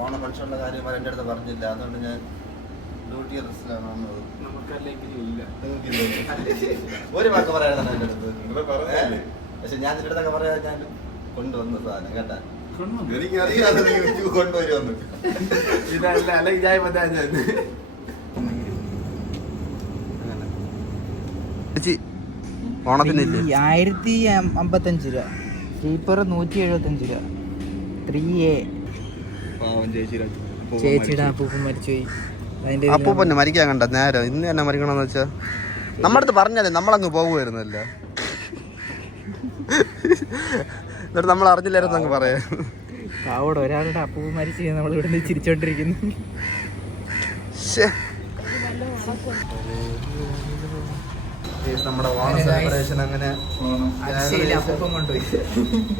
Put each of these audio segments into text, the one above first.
ഓണ ഫംഗ്ഷനുള്ള കാര്യം എൻ്റെ അടുത്ത് പറഞ്ഞില്ല. അതുകൊണ്ട് ഞാൻ ഡ്യൂട്ടി റെസ്റ്റിലാണ് വന്നത്. ഒരു വാക്ക് പറയാനാണ് എൻ്റെ അടുത്ത്. പക്ഷെ ഞാൻ നിന്റെ അടുത്തൊക്കെ പറയാൻ ഞാൻ കൊണ്ടുവന്ന സാധനം കേട്ടാ. എനിക്കറിയാതെ കൊണ്ടുവരുമെന്ന്. ഓണത്തിന് 1055 രൂപ, സ്ലീപ്പർ 175 രൂപ, 3A. ചേച്ചിയുടെ അപ്പൂപ്പൻ മരിച്ചുപോയി. അപ്പൂപ്പന്നെ മരിക്കാൻ കണ്ട നേരം ഇന്ന് തന്നെ മരിക്കണമെന്ന് വെച്ചാ നമ്മുടെ അടുത്ത് പറഞ്ഞാലേ നമ്മളങ്ങ് പോകുമായിരുന്നല്ല. എന്നിട്ട് നമ്മൾ അറിഞ്ഞില്ലായിരുന്നു അങ്ങ് പറയാ. അവിടെ ഒരാളുടെ അപ്പൂപ്പൻ മരിച്ചു നമ്മൾ ഇവിടെ നിന്ന് ചിരിച്ചോണ്ടിരിക്കുന്നു. നമ്മുടെ ഓണ സെലിബ്രേഷൻ അങ്ങനെ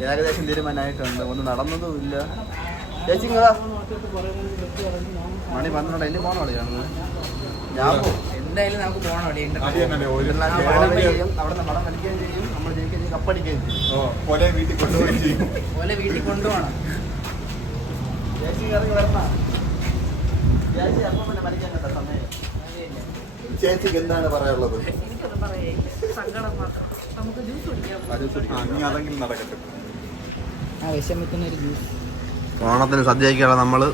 ഏകദേശം തീരുമാനമായിട്ടുണ്ട്. ഒന്നും നടന്നതും ഇല്ല. ചേച്ചി മണി 12 എന്നെ പോണോ കളിയാണെന്ന് ഞാൻ എന്തായാലും നമുക്ക് പോകണം. അവിടെ നിന്ന് പടം കളിക്കുകയും ചെയ്യും, നമ്മൾ ജയിക്കുകയും ചെയ്യും, കപ്പടിക്കുകയും ചെയ്യും. പോലെ വീട്ടിൽ കൊണ്ടുപോകണം. ചേച്ചി ഇറങ്ങി വരണം. ചേച്ചി അപ്പം പിന്നെ മരിക്കാൻ കേട്ട സമയം. ചേച്ചിക്ക് എന്താണ് പറയാനുള്ളത്? വിഷമിക്കുന്ന ഒരു ജ്യൂസ്. ഓണത്തിന് സദ്യ കഴിക്കാണ് നമ്മള്.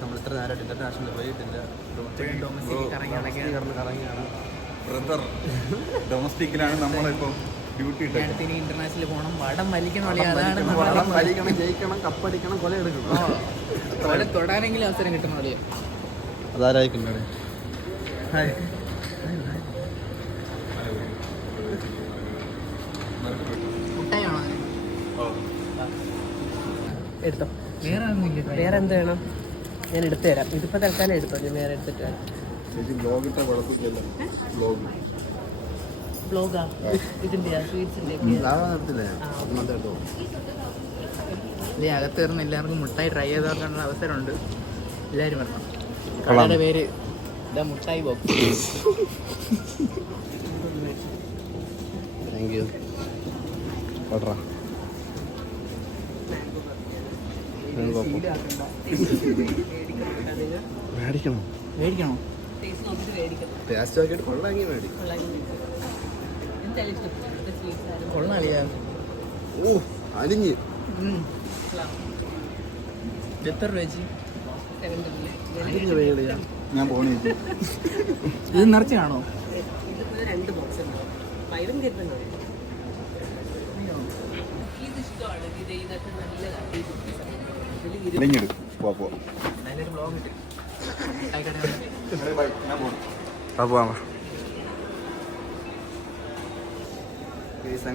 നമ്മൾ ഇത്ര നേരമായിട്ട് ഇന്റർനാഷണൽ പോയിട്ടില്ല. ഡൊമസ്റ്റിക്കിലാണ് നമ്മളിപ്പോ ഡ്യൂട്ടി. ഇന്റർനാഷണൽ പോകണം, വടം വലിക്കണം, ജയിക്കണം, കപ്പടിക്കണം, കൊല എടുക്കണം, തൊടാനെങ്കിലും അവസരം കിട്ടണം. കളിയാ അതാരായിക്കണ്ടേ? എടുത്തോ. വേറെ എന്ത് വേണം? ഞാൻ എടുത്തു തരാം. ഇതിപ്പോ തൽക്കാലം എടുത്തോ, ഞാൻ വേറെ എടുത്തിട്ട്. ബ്ലോഗാ ഇതിന്റെ സ്വീറ്റ്സിന്റെ അകത്ത് കയറുന്ന എല്ലാവർക്കും മുട്ടായി ട്രൈ ചെയ്ത് നോക്കാനുള്ള അവസരമുണ്ട്. എല്ലാവരും വരണം. കടയുടെ പേര് the Muttayi box. Thank you. മേടിക്കണോ? മേടിക്കണോ? ടേസ്റ്റ് നോക്കിയിട്ട് കൊള്ളാമെങ്കിൽ മേടിക്കും. കൊള്ളാളിയാ. ഓ അലിഞ്ഞ്. എത്ര രൂപ വെച്ച്? ഞാൻ പോണേ. ഇത് നിറച്ച് കാണോ?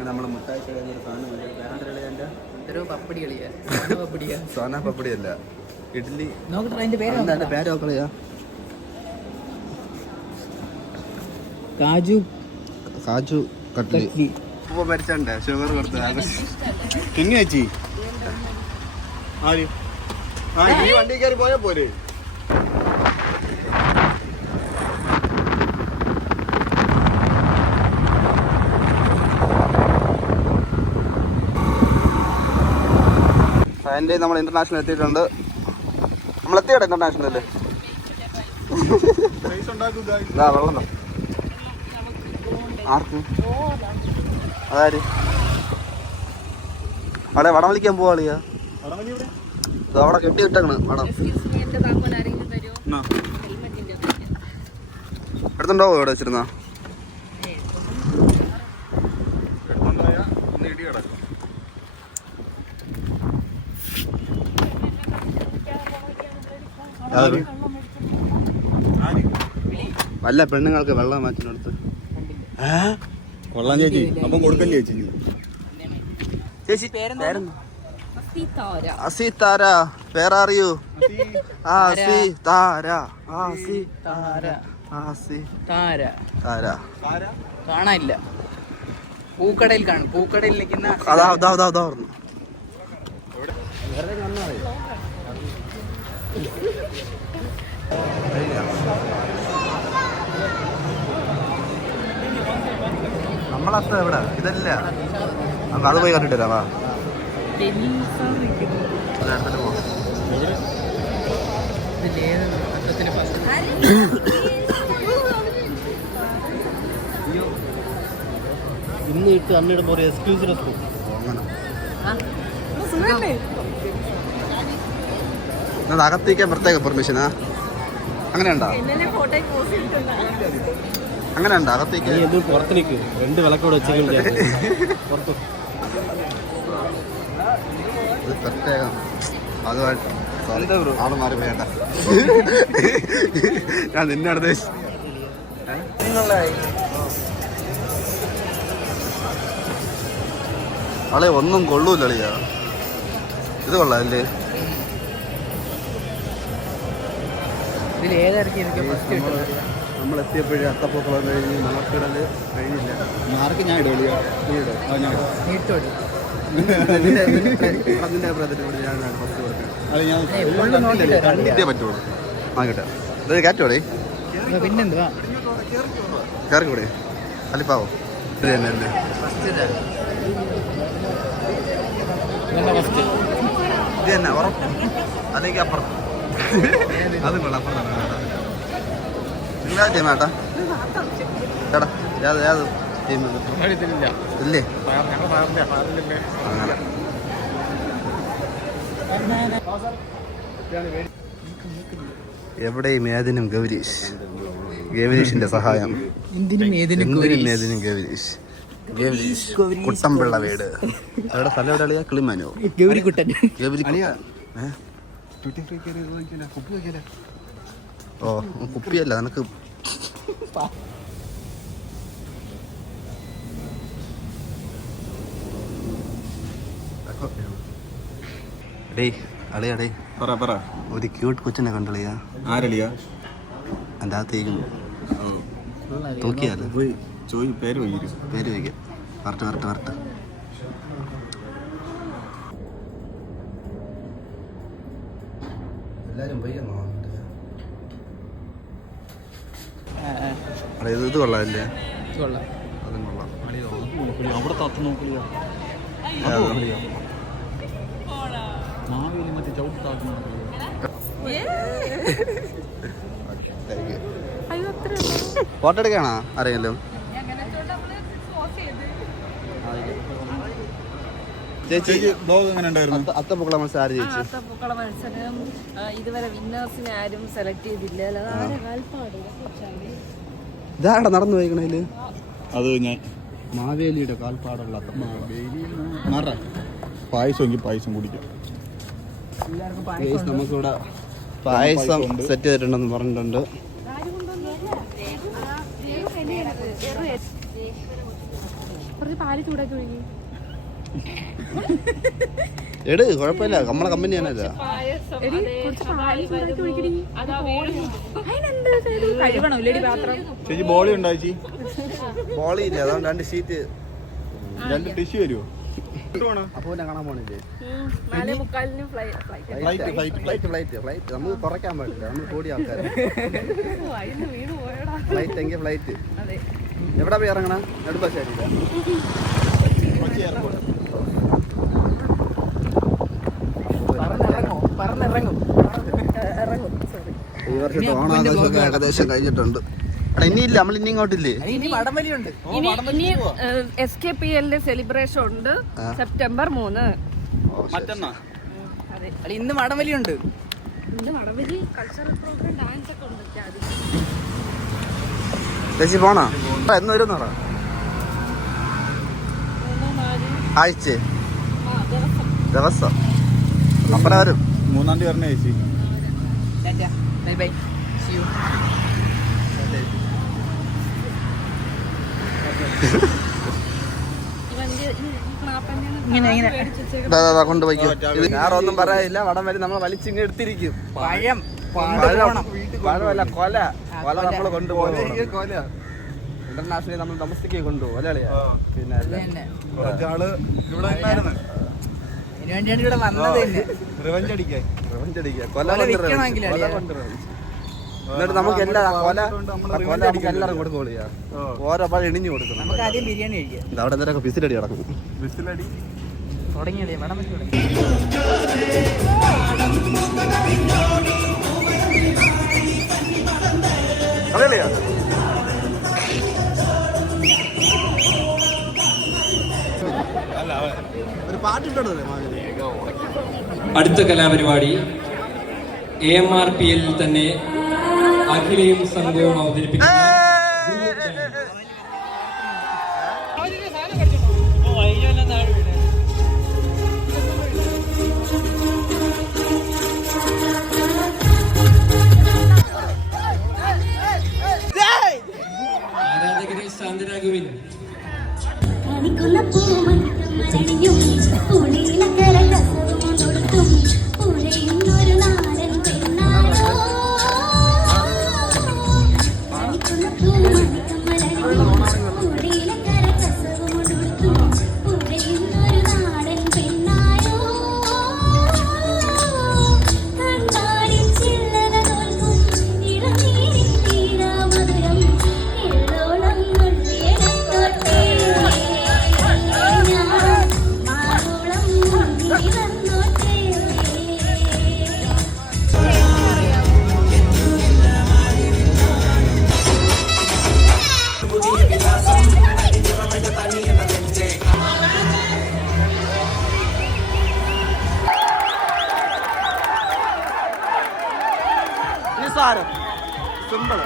നമ്മള് മുട്ടായി പപ്പടി കളിയാ. സോന പപ്പടി അല്ല, ഇഡ്ലി. നോക്കട്ടെ അതിന്റെ പേര് നോക്കളയാ. കാജു കാജു കട്ട്ലി. ഉപ്പ് മരിച്ചണ്ടേ ഷുഗർ കൊടുത്ത് പിന്നെ ചേച്ചി ഈ വണ്ടി കയറി പോയാ പോരെ. അതിൻ്റെ നമ്മൾ ഇന്റർനാഷണൽ എത്തിയിട്ടുണ്ട്. നമ്മൾ എത്തിയോട്ടെ ഇന്റർനാഷണല്. വെള്ളം ആർക്ക്? അതാര്? അവിടെ വടം വലിക്കാൻ പോവാളിയാ. അവിടെ കെട്ടി വിട്ടേക്കണ് വടം. എടുത്തുണ്ടാവോ ഇവിടെ വെച്ചിരുന്ന? വല്ല പെണ്ണുങ്ങൾക്ക് വെള്ളം മാറ്റിനടുത്ത് കൊള്ളാൻ ചേച്ചി. അപ്പം കൊടുക്കല്ലേ ചേച്ചി? ചേച്ചി പേരെന്താ? അസിതാര. വേറെ അറിയൂ? കാണാനില്ല. പൂക്കടയിൽ കാണും. പൂക്കടയിൽ നിൽക്കുന്ന നമ്മളത്ര എവിടെ ഇതല്ല നമുക്ക് അത് പോയി കണ്ടിട്ട് വരാം വാ ഇന്ന് ഇട്ട് അന്നിടുമ്പോൾ ഒരു എക്സ്ക്യൂസിനെസ് പോകും അങ്ങനെ അകത്തേക്കാൻ പ്രത്യേക പെർമിഷനാ അങ്ങനെയുണ്ടോ അങ്ങനെയുണ്ടോ അകത്തേക്ക് പുറത്തേക്ക് 2 വിളക്കോട് വെച്ചെങ്കിൽ പ്രത്യേകം അതുമായിട്ട് ആള് മാറി പോയേട്ടാ ഞാൻ നിന്നെ അടുത്ത് ആളെ ഒന്നും കൊള്ളൂല്ല അളിയാ ഇത് കൊള്ളാം അല്ലേ നമ്മൾ എത്തിയപ്പോഴേ അത്തപ്പൂക്കളം കഴിഞ്ഞ് മാർക്കിടല് കഴിഞ്ഞില്ല മാർക്ക് ഞാൻ ഇടുക നിന്റെ അഭിപ്രായത്തിൽ കൂടി ഞാനാണ് ഫസ്റ്റ് കൊടുക്കുന്നത് കണ്ടിട്ടേ പറ്റുള്ളൂ ആയിക്കോട്ടെ ഇത് കയറ്റോടെ പിന്നെന്തുവാ കയറിക്കൂടെ അലിപ്പാവോ ഇത് തന്നെ അല്ലേ ഇത് തന്നെ ഉറപ്പ് അല്ലെങ്കിൽ അപ്പുറം അത് കൊള്ളാം അപ്പുറത്താണ് നിങ്ങളാ ടീമാട്ടാ ചേട്ടാ ഏത് ടീം ഇല്ലേ അങ്ങനെ എവിടെയും ഏതിനും ഗൗരീഷിന്റെ സഹായം എന്തിനും ഏതിനും ഗൗരീഷ് കുട്ടമ്പിള്ള വീട് അവിടെ സ്ഥലം എവിടെ അളിയാ കിളിമാനോ ഗൗരിക്കുട്ടൻ ഓ കുപ്പിയല്ല നിനക്ക് പറ ഒരു ക്യൂട്ട് കൊച്ചിനെ കണ്ടളിയാ ആരളിയാ എൻ്റെ അകത്തേക്കും തൂക്കിയാലോ പേര് വൈകും പേര് വയ്ക്കാം വരട്ടെ എല്ലാരും വയ്യെന്നോ ഇത് കൊള്ളാമല്ലേ അതും കൊള്ളാം അവിടെ തത്ത് നോക്കില്ല മാവേലി മറ്റേ ചവിട്ടി താക്കുന്നു ഫോട്ടോ എടുക്കാണോ അറിയാലോ ചേച്ചി ബ്ലോഗ് എങ്ങനെ ഉണ്ടായിരുന്നു അത്തപ്പൂക്കള മത്സരം ആര് ചേച്ചി അത്തപ്പൂക്കള മത്സരം ഇതുവരെ വിന്നേഴ്സിനെ ആരും സെലക്ട് ചെയ്തില്ല ഇതാടെ നടന്നു പോയിക്കണേല് അത് ഞാൻ മാവേലിയുടെ കാൽപ്പാടുള്ള പായസം കുടിക്കാം നമുക്കിവിടെ പായസം സെറ്റ് ചെയ്തിട്ടുണ്ടെന്ന് പറഞ്ഞിട്ടുണ്ട് പാല് ചൂടാക്കി ഒഴുകി എട് കുഴപ്പമില്ല നമ്മളെ കമ്പനിയാണല്ല ചേച്ചി ബോളി ഉണ്ടായി ബോളി ഇല്ല അതുകൊണ്ട് 2 ഷീറ്റ് 2 ടിഷ്യൂ വരുമോ അപ്പൊ കാണാൻ പോണില്ലേ 4:45 ഫ്ലൈറ്റ് നമുക്ക് കുറയ്ക്കാൻ പാടില്ല നമ്മൾ കൂടിയ ആൾക്കാർ ഫ്ലൈറ്റ് എങ്കിൽ ഫ്ലൈറ്റ് എവിടെ പോയി ഇറങ്ങണം നെടുമ്പാശ്ശേരിയില്ല ഈ വർഷത്തെ ഓണാഘോഷമൊക്കെ ഏകദേശം കഴിഞ്ഞിട്ടുണ്ട് ഇനിയില്ല നമ്മൾ ഇനി ഇങ്ങോട്ടില്ലേ ഇനി SKPL സെലിബ്രേഷൻ ഉണ്ട് സെപ്റ്റംബർ 3 മറ്റന്നാ ഇന്ന് വടംവലിയുണ്ട് കൾച്ചറൽ പ്രോഗ്രാം ഡാൻസ് ഒക്കെ ഉണ്ട് ചേച്ചി പോണോ എന്ന് വരും പറ ആഴ്ച ദിവസം അപ്പറ വരും 3-ാം തീയതി വരണേ ചേച്ചി ബൈ സീ യു കൊണ്ടുപോയിക്കോ വേറെ ഒന്നും പറയാനില്ല വടം വരെ നമ്മൾ വലിച്ചിങ്ങ് എടുത്തിരിക്കും പഴമല്ല കൊല നമ്മൾ കൊണ്ടുപോകും ഇന്റർനാഷണലി നമ്മൾ ഡൊമസ്റ്റിക് കൊണ്ടുപോകും അല്ലേ പിന്നെ ആള് ഇവിടെ വേണ്ടിയാണ് ഇവിടെ വന്നത് തന്നെ റിവഞ്ച് അടിക്കാൻ റിവഞ്ച് അടിക്കുക. കൊല കൊല കൊണ്ട് വിൽക്കണമെങ്കിൽ revenge. കൊല അടിയാ. കൊണ്ട് revenge. എന്നിട്ട് നമുക്ക് എല്ലാ കൊല നമുക്ക് എല്ലാവരും കൊടുക്കോളൂ ഓരോ പാട് ഇണിഞ്ഞു കൊടുക്കണം. നമുക്ക് ആദ്യം ബിരിയാണി കഴിക്കാം. ഇത് അവിടെ എന്തൊക്കെ വിസിലടി കിടക്കും. തുടങ്ങിയല്ലേ വേണം വെച്ച് തുടങ്ങി. അതല്ലേ ഒരു പാട്ടിട്ടോ. അടുത്ത കലാപരിപാടി AMRPL തന്നെ അഖിലയും സംഘവും അവതരിപ്പിക്കുന്ന ആരാധകരെ ശാന്തരാഘവൻ നിസാരം സിമ്പിൾ.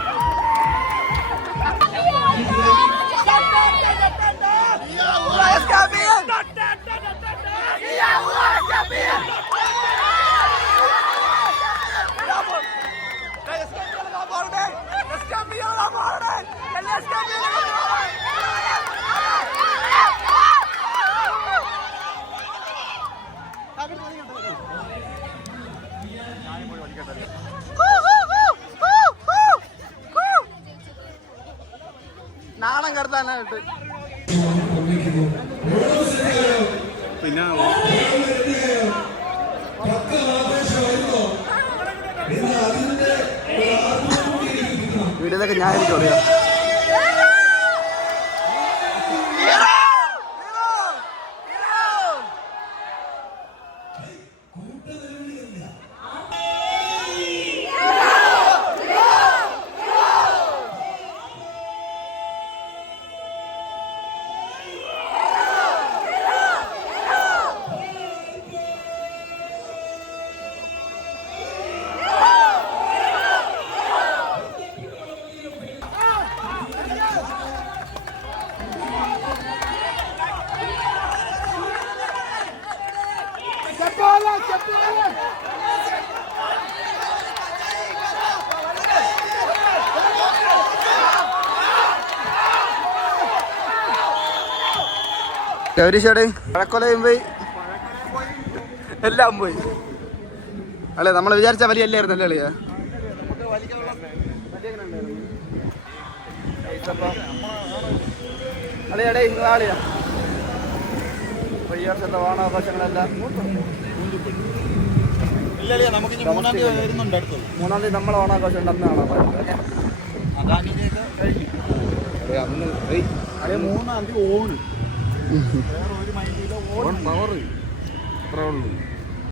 നാണം കടത്താനായിട്ട് പിന്നെ വീട്ടിലൊക്കെ ഞാനായിരിക്കും അറിയാം. ഗൗരീഷേടെ പഴക്കൊലയും പോയി, എല്ലാം പോയി. അല്ലേ നമ്മൾ വിചാരിച്ച വലിയല്ലായിരുന്നു അല്ലേ അളിയാ? അളിയാടേ ആളിയാ ഈ വർഷത്തെ ഓണാഘോഷങ്ങളെല്ലാം 3-ാം തീയതി നമ്മൾ ഓണാഘോഷം ഉണ്ടെന്നാണോ പറയുന്നത്? അന്ന് 3-ാം തീയതി ഓൺ പവർ ഇത്രേ ഉള്ളൂ.